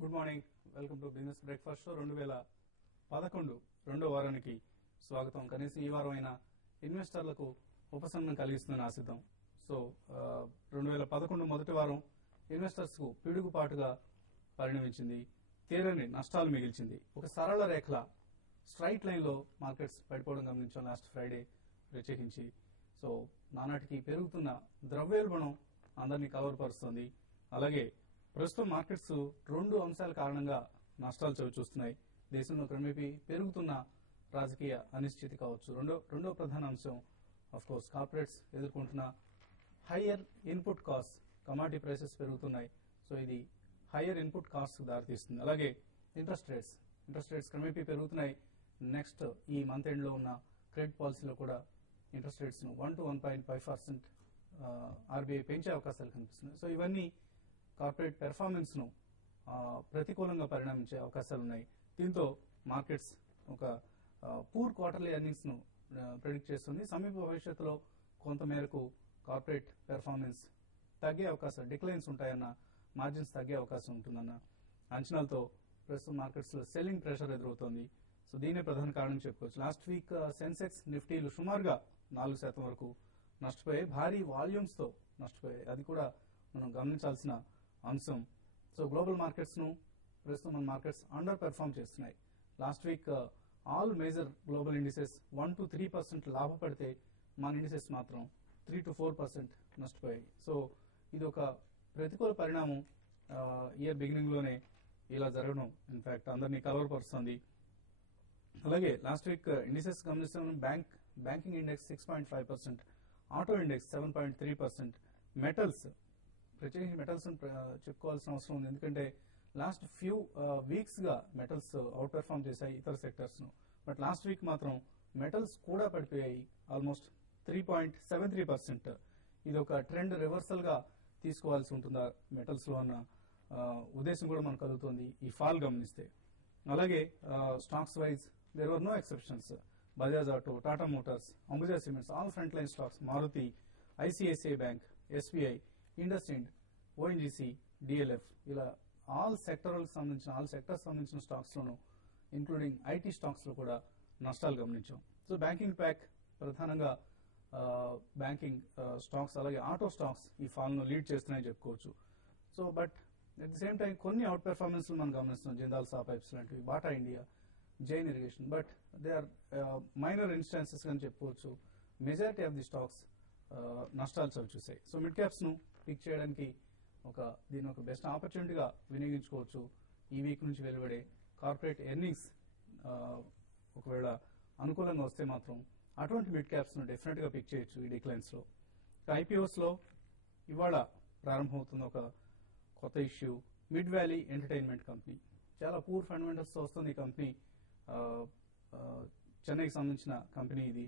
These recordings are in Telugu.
Good morning, welcome to business breakfast show. 2011 రెండో వారానికి స్వాగతం. కనీసం ఈ వారం అయినా ఇన్వెస్టర్లకు ఉపశమనం కలిగిస్తుందని ఆశిద్దాం. సో 2011 మొదటి వారం ఇన్వెస్టర్స్ కు పిడుగుపాటుగా పరిణమించింది, తీరని నష్టాలు మిగిల్చింది. ఒక సరళ రేఖల స్ట్రైట్ లైన్ లో మార్కెట్స్ పడిపోవడం గమనించాం లాస్ట్ ఫ్రైడే ప్రత్యేకించి. సో నానాటికి పెరుగుతున్న ద్రవ్యోల్బణం అందరినీ కలవరపరుస్తోంది. అలాగే ప్రస్తుతం మార్కెట్స్ రెండు అంశాల కారణంగా నష్టాలు చవి చూస్తున్నాయి. దేశంలో క్రమేపీ పెరుగుతున్న రాజకీయ అనిశ్చితి కావచ్చు. రెండో ప్రధాన అంశం ఆఫ్ కోర్స్ కార్పొరేట్స్ ఎదుర్కొంటున్న higher input cost, commodity prices పెరుగుతున్నాయి. సో ఇది హయ్యర్ ఇన్పుట్ కాస్ట్ దారితీస్తుంది. అలాగే ఇంట్రెస్ట్ రేట్స్ క్రమేపీ పెరుగుతున్నాయి. నెక్స్ట్ ఈ మంత్ ఎండ్ లో ఉన్న క్రెడిట్ పాలసీలో కూడా ఇంట్రెస్ట్ రేట్స్ ను 1 to 1.5% ఆర్బీఐ పెంచే అవకాశాలు కనిపిస్తున్నాయి. సో ఇవన్నీ కార్పొరేట్ పెర్ఫార్మెన్స్ ను ప్రతికూలంగా పరిణమించే అవకాశాలు ఉన్నాయి. దీంతో మార్కెట్స్ ఒక పూర్ క్వార్టర్లీ ఎర్నింగ్స్ ను ప్రెడిక్ట్ చేస్తుంది. సమీప భవిష్యత్తులో కొంతమేరకు కార్పొరేట్ పెర్ఫార్మెన్స్ తగ్గే అవకాశాలు, డిక్లైన్స్ ఉంటాయన్న, మార్జిన్స్ తగ్గే అవకాశం ఉంటుందన్న అంచనాలతో ప్రస్తుతం మార్కెట్స్ లో సెల్లింగ్ ప్రెషర్ ఎదురవుతోంది. సో దీనే ప్రధాన కారణం చెప్పుకోవచ్చు. లాస్ట్ వీక్ సెన్సెక్స్, నిఫ్టీలు సుమారుగా 4% వరకు నష్టపోయాయి. భారీ వాల్యూమ్స్ తో నష్టపోయాయి. అది కూడా మనం గమనించాల్సిన అంశం. సో గ్లోబల్ మార్కెట్స్ ను ప్రస్తుతం మన మార్కెట్స్ అండర్ పెర్ఫార్మ్ చేస్తున్నాయి. Last week all major global indices 1 to 3% లాభపడితే మన ఇండిసెస్ మాత్రం 3 to 4% నష్టపోయాయి. సో ఇది ఒక ప్రతికూల పరిణామం. ఇయర్ బిగినింగ్ లోనే ఇలా జరగడం ఇన్ఫాక్ట్ అందరినీ కలవరపరుస్తుంది. అలాగే లాస్ట్ వీక్ ఇండిసెస్ గమనిస్తున్నాం. Banking index 6.5%, auto index 7.3%, metals, ప్రత్యేకించి మెటల్స్ చెప్పుకోవాల్సిన అవసరం ఉంది. ఎందుకంటే లాస్ట్ ఫ్యూ వీక్స్ గా మెటల్స్ అవుట్ పెర్ఫార్మ్ చేశాయి ఇతర సెక్టర్స్ ను. బట్ లాస్ట్ వీక్ మాత్రం మెటల్స్ కూడా పడిపోయాయి ఆల్మోస్ట్ 3.73%. ఇది ఒక ట్రెండ్ రివర్సల్ గా తీసుకోవాల్సి ఉంటుందా మెటల్స్ లో అన్న ఉద్దేశం కూడా మనకు కలుగుతుంది ఈ ఫాల్ గమనిస్తే. అలాగే stocks wise there were no exceptions. Bajaj Auto, Tata Motors, Ambuja Cements, all front line stocks, Maruti, ICICI bank, SBI, IndusInd, ONGC, DLF, ఇలా ఆల్ సెక్టర్స్ సంబంధించిన స్టాక్స్ లోను ఇంక్లూడింగ్ ఐటీ స్టాక్స్ లో కూడా నష్టాలు గమనించాం. సో బ్యాంకింగ్ ప్యాక్ ప్రధానంగా బ్యాంకింగ్ స్టాక్స్ అలాగే ఆటో స్టాక్స్ ఈ ఫాల్ ను లీడ్ చేస్తున్నాయని చెప్పుకోవచ్చు. So but at the same time కొన్ని అవుట్ పెర్ఫార్మెన్స్ మనం గమనిస్తున్నాం. జిందాల్ సా పైప్స్ లాంటివి, Bata India, Jain Irrigation. But they are minor instances అని చెప్పుకోవచ్చు. మెజారిటీ ఆఫ్ ది స్టాక్స్ నష్టాలు చవి చూసాయి. సో మిడ్ క్యాప్స్ ను పిక్ చేయడానికి దీని ఒక బెస్ట్ ఆపర్చునిటీగా వినియోగించుకోవచ్చు. ఈ వీక్ నుంచి వెలువడే కార్పొరేట్ ఎర్నింగ్స్ ఒకవేళ అనుకూలంగా వస్తే మాత్రం అటువంటి మిడ్ క్యాప్స్ ను డెఫినెట్ గా పిక్ చేయొచ్చు ఈ డిక్లైన్స్ లో. ఐపీఓస్ లో ఇవాళ ప్రారంభమవుతున్న ఒక కొత్త issue, mid valley entertainment company. చాలా పూర్ ఫండమెంటల్స్ తో వస్తుంది ఈ కంపెనీ. చెన్నైకి సంబంధించిన కంపెనీ ఇది.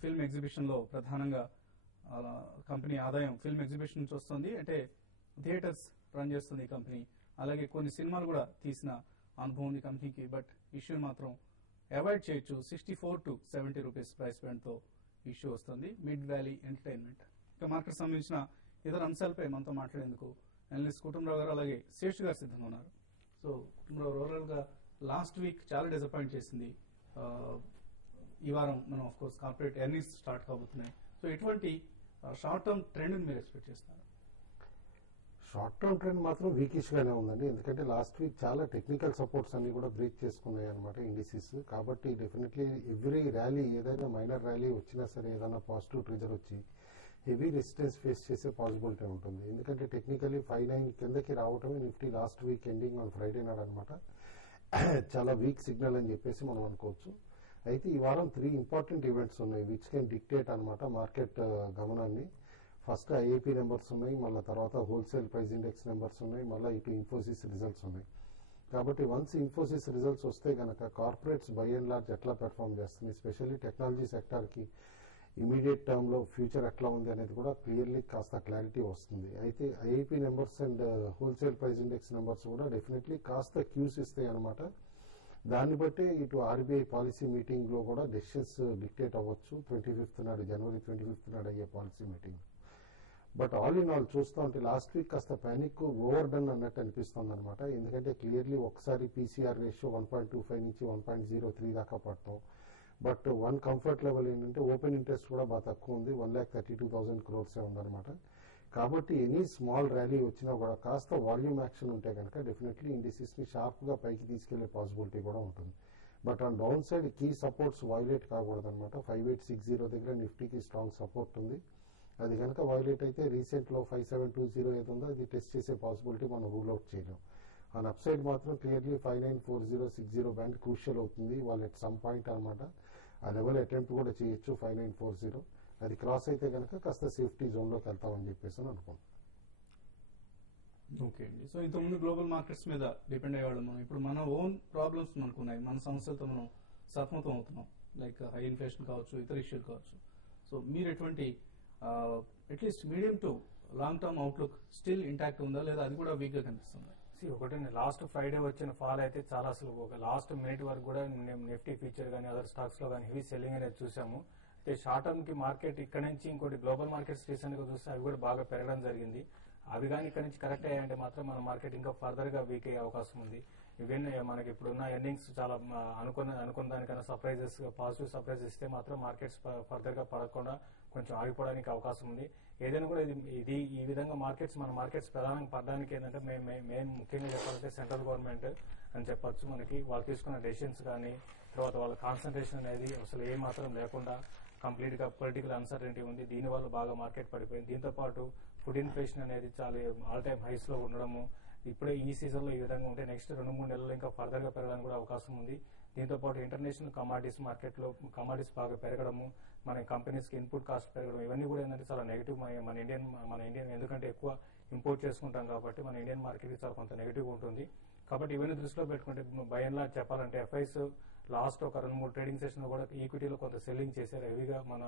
ఫిల్మ్ ఎగ్జిబిషన్ లో ప్రధానంగా కంపెనీ ఆదాయం ఫిల్మ్ ఎగ్జిబిషన్ నుంచి వస్తుంది. అంటే థియేటర్స్ రన్ చేస్తుంది ఈ కంపెనీ. అలాగే కొన్ని సినిమాలు కూడా తీసిన అనుభవం ఉంది కంపెనీకి. బట్ ఇష్యూ మాత్రం అవాయిడ్ చేయొచ్చు. 64 to 70 రూపీస్ ప్రైస్ పాయింట్ తో ఇష్యూ వస్తుంది. Mid valley entertainment. ఇక మార్కెట్ సంబంధించిన ఇతర అంశాలపై మనతో మాట్లాడేందుకు అనలిస్ట్ కుటుంబరావు గారు అలాగే శేష్ గారు సిద్ధంగా ఉన్నారు. సో కుటుంబరావు, ఓవరాల్ గా లాస్ట్ వీక్ చాలా డిసప్పాయింట్ చేసింది. ఈ వారం మనం of course corporate earnings start కాబోతున్నాయి. సో ఎటువంటి షార్ట్ టర్మ్ ట్రెండ్ మీరు ఎక్స్పెక్ట్ చేస్తున్నారు? షార్ట్ టర్మ్ ట్రెండ్ మాత్రం వీకిష్ గానే ఉందండి. ఎందుకంటే లాస్ట్ వీక్ చాలా టెక్నికల్ సపోర్ట్స్ అన్ని కూడా బ్రేక్ చేసుకున్నాయి అనమాట ఇండిసెస్. కాబట్టి డెఫినెట్లీ ఎవ్రీ ర్యాలీ, ఏదైనా మైనర్ ర్యాలీ వచ్చినా సరే ఏదైనా పాజిటివ్ ట్రిజర్ వచ్చి హెవీ రెసిస్టెన్స్ ఫేస్ చేసే పాసిబిలిటీ ఉంటుంది. ఎందుకంటే టెక్నికలీ 59 కిందకి రావటమే Nifty last week ending on Friday నాడు అనమాట చాలా వీక్ సిగ్నల్ అని చెప్పేసి మనం అనుకోవచ్చు. అయితే ఈ వారం 3 ఇంపార్టెంట్ ఈవెంట్స్ ఉన్నాయి విచ్ కెన్ డిక్టేట్ అనమాట మార్కెట్ గమనాన్ని. ఫస్ట్ ఐఐపీ నెంబర్స్ ఉన్నాయి, మళ్ళీ తర్వాత హోల్సేల్ ప్రైస్ ఇండెక్స్ నెంబర్స్ ఉన్నాయి, మళ్ళీ ఇటు ఇన్ఫోసిస్ రిజల్ట్స్ ఉన్నాయి. కాబట్టి వన్స్ ఇన్ఫోసిస్ రిజల్ట్స్ వస్తే గనక కార్పొరేట్స్ బై అండ్ లార్జ్ ఎట్లా పెర్ఫార్మ్ చేస్తుంది, స్పెషల్లీ టెక్నాలజీ సెక్టర్ కి ఇమీడియట్ టర్మ్ లో ఫ్యూచర్ ఎట్లా ఉంది అనేది కూడా క్లియర్లీ కాస్త క్లారిటీ వస్తుంది. అయితే IIP numbers and wholesale price index numbers కూడా డెఫినెట్లీ కాస్త క్యూస్ ఇస్తాయి అనమాట. దాన్ని బట్టే ఇటు ఆర్బీఐ పాలసీ మీటింగ్ లో కూడా డెసిషన్స్ డిక్టేట్ అవ్వచ్చు. జనవరి 25 నాడు అయ్యే policy meeting. But all in all చూస్తూ ఉంటే లాస్ట్ వీక్ కాస్త ప్యానిక్ ఓవర్ డన్ అన్నట్టు అనిపిస్తుంది అనమాట. ఎందుకంటే క్లియర్లీ ఒకసారి పీసీఆర్ రేషియో 1.25 నుంచి 1.03 దాకా పడతాం. బట్ వన్ కంఫర్ట్ లెవెల్ ఏంటంటే ఓపెన్ ఇంట్రెస్ట్ కూడా బాగా తక్కువ ఉంది, 1,32,000 crores ఉందన్నమాట. కాబట్టి ఎనీ స్మాల్ ర్యాలీ వచ్చినా కూడా కాస్త వాల్యూమ్ యాక్షన్ ఉంటే కనుక డెఫినెట్లీ ఇండిసెస్ని షార్ప్గా పైకి తీసుకెళ్లే పాసిబిలిటీ కూడా ఉంటుంది. But on down side key supports violate కాకూడదు అనమాట. 5860 దగ్గర నిఫ్టీకి స్ట్రాంగ్ సపోర్ట్ ఉంది. అది కనుక వైలేట్ అయితే రీసెంట్లో 5720 ఏది ఉందో అది టెస్ట్ చేసే పాసిబిలిటీ మనం రూల్ అవుట్ చేయలేం. ఆన్ అప్ సైడ్ మాత్రం క్లియర్లీ 594060 బ్యాండ్ క్రూషియల్ అవుతుంది వాళ్ళు ఎట్ సమ్ పాయింట్ అనమాట. ఆ లెవెల్ అటెంప్ట్ కూడా చేయొచ్చు 5940. అది క్రాస్ అయితే కనుక కాస్త సేఫ్టీ జోన్లోకి వెళ్తామని చెప్పేసి అనుకుంటున్నాం. ఓకే అండి. సో ఇంతకుముందు గ్లోబల్ మార్కెట్స్ మీద డిపెండ్ అయ్యేవాళ్ళం మనం. ఇప్పుడు మన ఓన్ ప్రాబ్లమ్స్ మనకున్నాయి, మన సమస్యలతో మనం సతమతం అవుతున్నాం. లైక్ హై ఇన్ఫ్లేషన్ కావచ్చు, ఇతర ఇష్యూలు కావచ్చు. సో మీరు ఎటువంటి at least medium to long term outlook still intact ఉందా, లేదా అది కూడా వీక్ గా కనిపిస్తుంది? ఒకటి లాస్ట్ ఫ్రైడే వచ్చిన ఫాల్ అయితే చాలా అసలు ఒక లాస్ట్ మినిట్ వరకు కూడా నిఫ్టీ ఫీచర్ కానీ అదర్ స్టాక్స్ లో కానీ హెవీ సెల్లింగ్ అనేది చూసాము. అయితే షార్ట్ టర్మ్ కి మార్కెట్ ఇక్కడ నుంచి ఇంకోటి గ్లోబల్ మార్కెట్స్ రీసెంట్ గా చూస్తే అవి కూడా బాగా పెరగడం జరిగింది. అవి కానీ ఇక్కడ నుంచి కరెక్ట్ అయ్యాయంటే మాత్రం మన మార్కెట్ ఇంకా ఫర్దర్ గా వీక్ అయ్యే అవకాశం ఉంది. ఈవెన్ మనకి ఇప్పుడున్న ఎర్నింగ్స్ చాలా అనుకున్న దానికన్నా సర్ప్రైజెస్ పాజిటివ్ సర్ప్రైజెస్ ఇస్తే మాత్రం మార్కెట్స్ ఫర్దర్ గా పడకుండా కొంచెం ఆగిపోవడానికి అవకాశం ఉంది. ఏదైనా కూడా ఇది ఈ విధంగా మన మార్కెట్స్ ప్రధానంగా పడడానికి ఏంటంటే మెయిన్ ముఖ్యంగా చెప్పాలంటే సెంట్రల్ గవర్నమెంట్ అని చెప్పొచ్చు. మనకి వాళ్ళు తీసుకున్న డెసిషన్స్ కానీ తర్వాత వాళ్ళ కాన్సన్ట్రేషన్ అనేది అసలు ఏ మాత్రం లేకుండా కంప్లీట్ గా పొలిటికల్ అన్సర్టెనిటీ ఉంది. దీనివల్ల బాగా మార్కెట్ పడిపోయింది. దీంతో పాటు ఫుడ్ ఇన్ఫ్లేషన్ అనేది చాలా ఆల్ టైమ్ హైస్ లో ఉండడము, ఇప్పుడే ఈ సీజన్ లో ఈ విధంగా ఉంటే నెక్స్ట్ 2-3 నెలలు ఇంకా ఫర్దర్ గా పెరగడానికి కూడా అవకాశం ఉంది. దీంతో పాటు ఇంటర్నేషనల్ కమాడిటీస్ మార్కెట్ లో కమాడిటీస్ బాగా పెరగడము, మన కంపెనీస్ కి ఇన్పుట్ కాస్ట్ పెరగడం, ఇవన్నీ కూడా ఏంటంటే చాలా నెగిటివ్. మన ఇండియన్ ఎందుకంటే ఎక్కువ ఇంపోర్ట్ చేసుకుంటాం కాబట్టి మన ఇండియన్ మార్కెట్ చాలా కొంత నెగిటివ్ ఉంటుంది. కాబట్టి ఇవన్నీ దృష్టిలో పెట్టుకుంటే బై అండ్ లార్జ్ చెప్పాలంటే ఎఫ్ఐస్ లాస్ట్ ఒక 2-3 ట్రేడింగ్ సెషన్ లో కూడా ఈక్విటీలో కొంత సెల్లింగ్ చేశారు. హెవీగా మన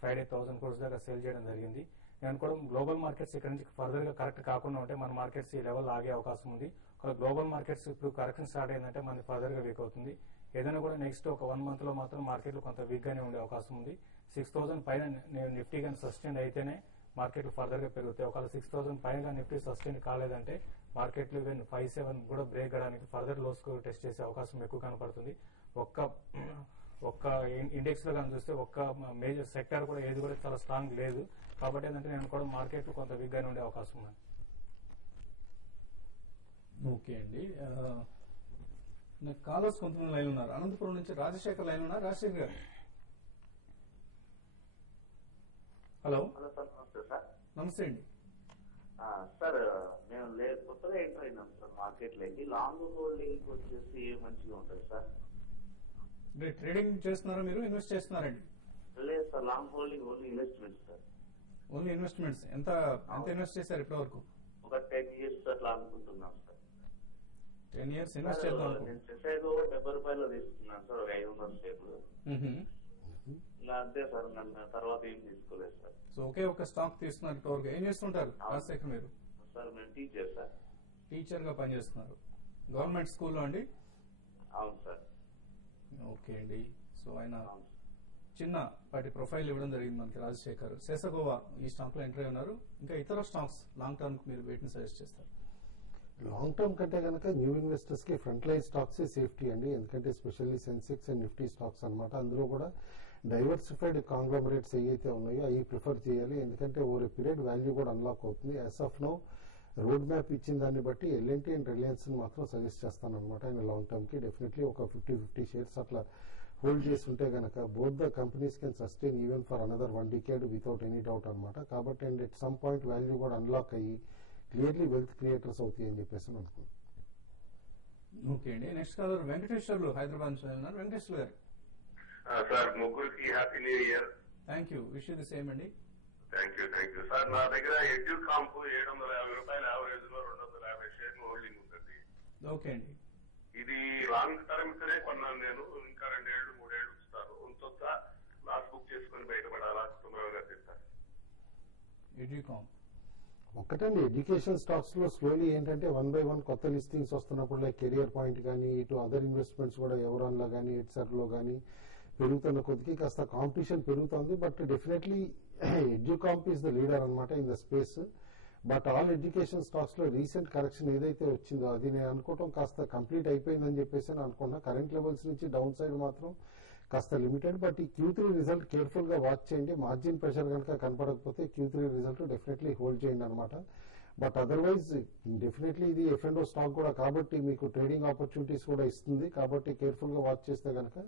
ఫ్రైడే 1000 crores దాకా సేల్ చేయడం జరిగింది. నేను అనుకోవడం గ్లోబల్ మార్కెట్స్ ఇక్కడ నుంచి ఫర్దర్ గా కరెక్ట్ కాకుండా ఉంటే మన మార్కెట్స్ ఈ లెవెల్ ఆగే అవకాశం ఉంది. ఒక గ్లోబల్ మార్కెట్స్ ఇప్పుడు కరెక్షన్ స్టార్ట్ అయిందంటే మనకి ఫర్దర్ గా వీక్ అవుతుంది. ఏదైనా కూడా నెక్స్ట్ ఒక 1 month లో మాత్రం మార్కెట్లు కొంత వీక్ గానే ఉండే అవకాశం ఉంది. 6000 పైన నిఫ్టీ కానీ సస్టైన్ అయితేనే మార్కెట్లు ఫర్దర్ గా పెరుగుతాయి. ఒకవేళ 6000 పైన నిఫ్టీ సస్టైన్ కాలేదంటే మార్కెట్లు ఈవెన్ 57 కూడా బ్రేక్ అవడానికి ఫర్దర్ లోస్ టెస్ట్ చేసే అవకాశం ఎక్కువ కనపడుతుంది. ఒక్క ఇండెక్స్ లో కానీ చూస్తే ఒక్క మేజర్ సెక్టర్ కూడా ఏది కూడా చాలా స్ట్రాంగ్ లేదు. కాబట్టి ఏంటంటే నేను కూడా మార్కెట్ కొంత వీక్ గానే ఉండే అవకాశం ఉంది. ఓకే అండి. కాలర్స్ కొంతమంది లైన్ ఉన్నారు. అనంతపురం నుంచి రాజశేఖర్ లైన్ ఉన్నారు. రాజశేఖర్ గారు హలో. హలో సార్, నమస్తే సార్. నమస్తే అండి. సార్ మేము కొత్తగా ఎంటర్ అయినాం సార్ మార్కెట్ లోకి. లాంగ్ హోల్డింగ్ వచ్చేసి మంచిగా ఉంటుంది సార్. ట్రేడింగ్ చేస్తున్నారా మీరు, ఇన్వెస్ట్ చేస్తున్నారండి? లేదు sir, long holding only investment sir. Only investments. ఎంత ఇన్వెస్ట్ చేశారు ఇప్పటి వరకు? ఒక 10 years అట్లా అనుకుంటున్నాం సార్. 10 years ఇన్వెస్ట్ చేద్దాం. నేను చేసేది ₹70 తీసుకున్నాను సార్, ఒక 500 షేర్లు. ఇలా అంతే సార్, నన్ను తర్వాత ఏం తీసుకోలేదు సార్. సో ఒకే ఒక స్టాక్ తీసుకున్నారు ఇప్పటి వరకు. ఏం చేస్తుంటారు రాజశేఖర్ మీరు? సార్ మేము టీచర్ సార్. టీచర్ గా పనిచేస్తున్నారు గవర్నమెంట్ స్కూల్లో అండి? అవును సార్. ఓకే అండి. సో ఆయన చిన్నపాటి ప్రొఫైల్ ఇవ్వడం జరిగింది మనకి రాజశేఖర్. సెసగోవా ఈ స్టాక్ లో ఎంటర్ అయి ఉన్నారు. ఇంకా ఇతర స్టాక్స్ లాంగ్ టర్మ్ మీరు వేటిని సజెస్ట్ చేస్తారు? లాంగ్ టర్మ్ కంటే కనుక న్యూ ఇన్వెస్టర్స్ కి ఫ్రంట్ లైన్ స్టాక్స్ సేఫ్టీ అండి. ఎందుకంటే specially Sensex and Nifty stocks అనమాట. అందులో కూడా డైవర్సిఫైడ్ కాంగ్లోమరేట్స్ ఏవైతే ఉన్నాయో అవి ప్రిఫర్ చేయాలి. ఎందుకంటే ఓవర్ పీరియడ్ వాల్యూ కూడా అన్లాక్ అవుతుంది. As of now road map ఇచ్చిన దాన్ని బట్టి ఎల్ఎన్టీ అండ్ రిలయన్స్ మాత్రం సజెస్ట్ చేస్తాను అనమాట. ఆయన లాంగ్ టర్మ్ కి డెఫినెట్లీ ఒక 50 షేర్స్ అట్లా హోల్డ్ చేసి ఉంటే కనుక both the companies can sustain even for another 1 decade without any doubt అనమాట. కాబట్టి and at some point value కూడా అన్లాక్ అయ్యి క్లియర్లీ వెల్త్ క్రియేటర్స్ అవుతాయి అని చెప్పేసి అనుకుంటున్నాను. ఓకే అండి. నెక్స్ట్ కాలర్ వెంకటేశ్వర్లు హైదరాబాద్ నుంచి ఉన్నారు. వెంకటేశ్వర్ గారు. సార్ ముగ్గురికి happy new year. Thank you. Wish the same అండి. Thank you sir. నా దగ్గర ఎడ్యూకాంప్ ₹750 యావరేజ్ లో 250 షేర్లు హోల్డింగ్ ఉంటుంది. ఓకే అండి. ఇది లాంగ్ టర్మ్ కనే కొన్నాను నేను. ఇంకా 2 ఏళ్ళు 3 ఏళ్ళు ఇస్తాను. ఉంచొచ్చా, లాస్ బుక్ చేసుకుని బయటపడాలా? కుటుంబంగా చెప్తాను. ఎడ్యూకాంప్ ఒక్కటండి ఎడ్యుకేషన్ స్టాక్స్ లో స్లోలీ ఏంటంటే 1 by 1 కొత్త లిస్టింగ్స్ వస్తున్నప్పుడు లైక్ కెరియర్ పాయింట్ కానీ ఇటు అదర్ ఇన్వెస్ట్మెంట్స్ కూడా ఎవరాన్ లో కానీ ఎట్సర్ లో కానీ పెరుగుతున్న కొద్దికి కాస్త కాంపిటీషన్ పెరుగుతుంది. But definitely Educomp is the leader అనమాట in the space. But all education stocks లో రీసెంట్ కరెక్షన్ ఏదైతే వచ్చిందో అది నేను అనుకోవటం కాస్త కంప్లీట్ అయిపోయిందని చెప్పేసి నేను అనుకున్నా. కరెంట్ లెవెల్స్ నుంచి డౌన్ సైడ్ మాత్రం కాస్త లిమిటెడ్. బట్ ఈ Q3 రిజల్ట్ కేర్ఫుల్ గా వాచ్ చేయండి. మార్జిన్ ప్రెషర్ కనుక కనపడకపోతే Q3 రిజల్ట్ డెఫినెట్లీ హోల్డ్ చేయండి అనమాట. బట్ అదర్వైజ్ డెఫినెట్లీ ఇది F&O స్టాక్ కూడా కాబట్టి మీకు ట్రేడింగ్ ఆపర్చునిటీస్ కూడా ఇస్తుంది. కాబట్టి కేర్ఫుల్ గా వాచ్ చేస్తే కనుక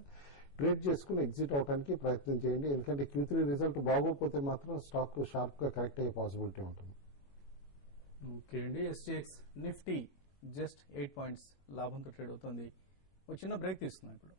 ట్రేడ్ చేసుకుని ఎగ్జిట్ అవడానికి ప్రయత్నం చేయండి. ఎందుకంటే Q3 రిజల్ట్ బాగోకపోతే మాత్రం స్టాక్ షార్ప్ గా కరెక్ట్ అయ్యే పాసిబిలిటీ ఉంటుంది. ఓకే అండి. SGX నిఫ్టీ జస్ట్ 8 పాయింట్స్ లాభంతో ట్రేడ్ అవుతుంది. ఒక చిన్న బ్రేక్ తీసుకున్నాం ఇప్పుడు.